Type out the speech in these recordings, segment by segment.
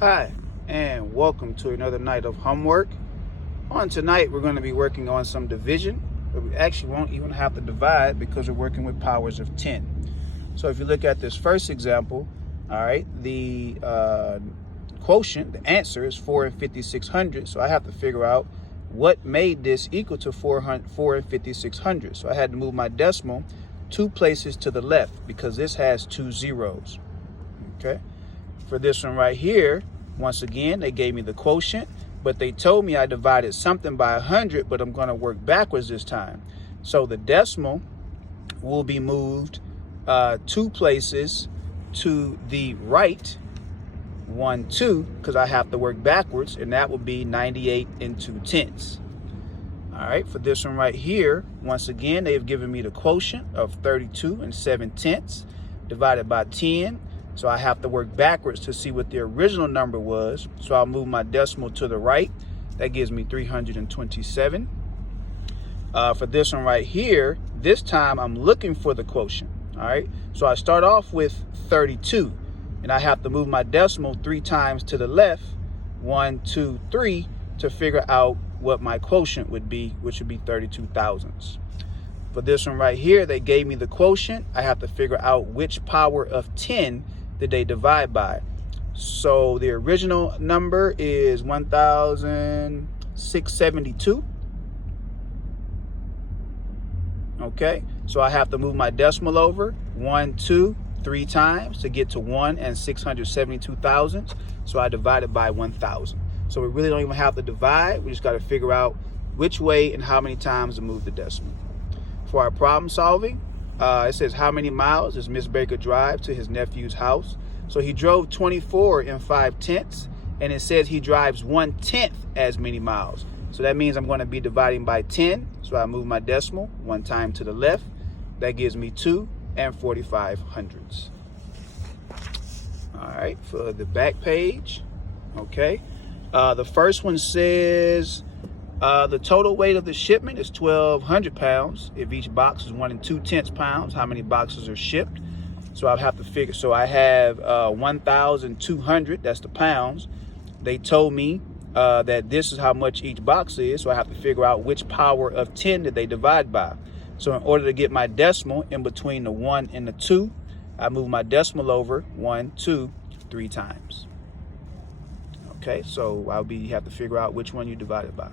Hi, and welcome to another night of homework. On tonight, we're going to be working on some division, but we actually won't even have to divide because we're working with powers of 10. So if you look at this first example, all right, the quotient, the answer is 4 and 5600. So I have to figure out what made this equal to 4 and 5600. So I had to move my decimal 2 places to the left because this has 2 zeros. Okay. For this one right here, once again, they gave me the quotient, but they told me I divided something by 100, but I'm going to work backwards this time. So the decimal will be moved 2 places to the right, 1, 2, because I have to work backwards, and that will be 98 and 2/10. All right, for this one right here, once again, they've given me the quotient of 32 and 7/10 divided by 10. So I have to work backwards to see what the original number was. So I'll move my decimal to the right. That gives me 327. For this one right here, this time I'm looking for the quotient. All right. So I start off with 32, and I have to move my decimal 3 times to the left, 1, 2, 3, to figure out what my quotient would be, which would be 32 thousandths. For this one right here, they gave me the quotient. I have to figure out which power of 10 did they divide by. So the original number is 1672. Okay, so I have to move my decimal over 1, 2, 3 times to get to 1 and 672 thousandths. So I divided by 1000. So we really don't even have to divide. We just got to figure out which way and how many times to move the decimal. For our problem solving, it says how many miles does Miss Baker drive to his nephew's house? So he drove 24 and 5/10, and it says he drives 1/10 as many miles. So that means I'm going to be dividing by 10. So I move my decimal 1 time to the left. That gives me 2 and 45 hundredths. All right, for the back page, okay. The first one says the total weight of the shipment is 1,200 pounds. If each box is 1 2/10 pounds, how many boxes are shipped? So I'll have to figure. So I have 1,200. That's the pounds. They told me that this is how much each box is. So I have to figure out which power of 10 did they divide by. So in order to get my decimal in between the 1 and the 2, I move my decimal over 1, 2, 3 times. Okay, so you have to figure out which one you divided by.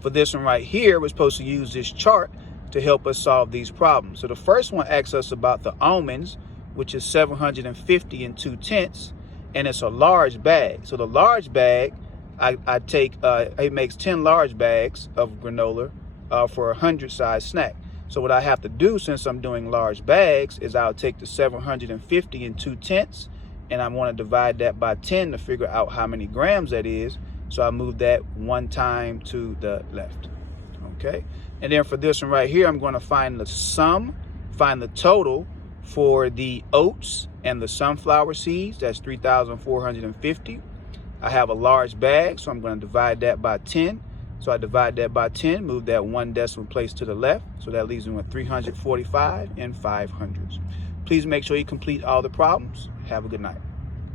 For this one right here, we're supposed to use this chart to help us solve these problems. So the first one asks us about the almonds, which is 750 and 2/10, and it's a large bag. So the large bag, I take, it makes 10 large bags of granola for a 100 size snack. So what I have to do, since I'm doing large bags, is I'll take the 750 and 2/10, and I want to divide that by 10 to figure out how many grams that is. So I move that 1 time to the left. Okay. And then for this one right here, I'm going to find the sum, find the total for the oats and the sunflower seeds. That's 3,450. I have a large bag, so I'm going to divide that by 10. So I divide that by 10, move that 1 decimal place to the left. So that leaves me with 345 and 500. Please make sure you complete all the problems. Have a good night.